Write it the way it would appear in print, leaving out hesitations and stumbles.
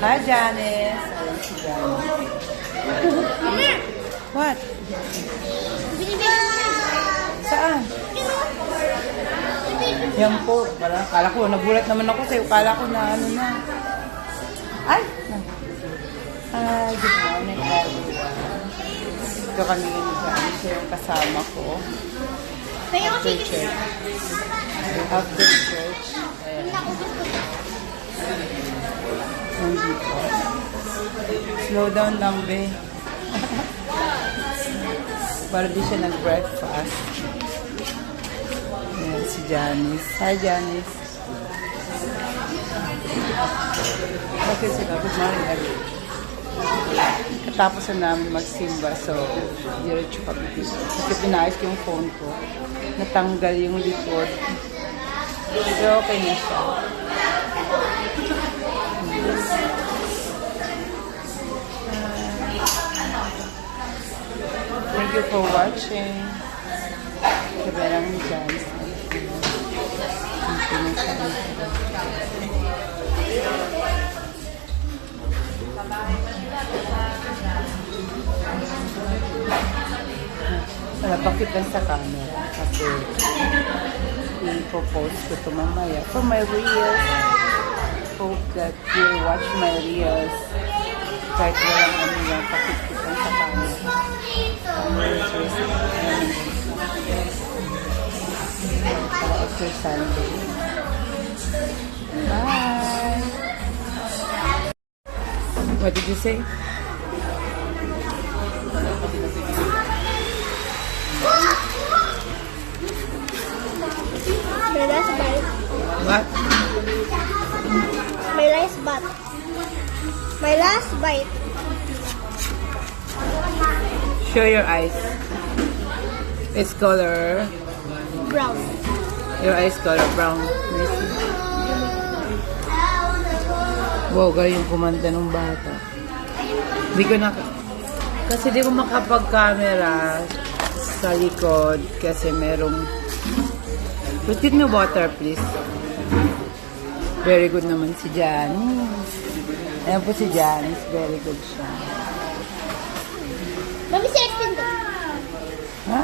Hi, Janice. Ayan si Janice. What? Saan? Yan po. Kala ko, nagulat naman ako sa'yo. Kala ko na ano na. Ay! Hi, good morning everyone. Ito kami ni Janice. Siya yung kasama ko. After church. After church. Nandito. Slow down lang, be. Para di siya nag-breakfast. Ayan, si Janice. Hi, Janice. Okay, sila. Good morning, everyone. Katapos na namin magsimba, so diretso kami dito. Kasi pinayos ko yung phone ko. Natanggal yung likod. So, okay na siya. Thank you for watching. Sabi lang ni Janice. Bakit lang sa camera? Kasi i-propose ko ito mamaya for my reels. Hope that you'll watch my reels. Kahit walang ano lang, bakit lang sa camera. After Sunday. Bye! What did you say? My last bite. What? My last bite. My last bite. Show your eyes. It's color. Brown. Your eyes color brown. Wow, galing yung kumanta ng bata. Hindi ko na... Kasi di ko makapag-camera sa likod kasi merong... But give me water, please. Very good naman si Janice. Ayan po si Janice. Very good siya. Mami, si Extend. Ha?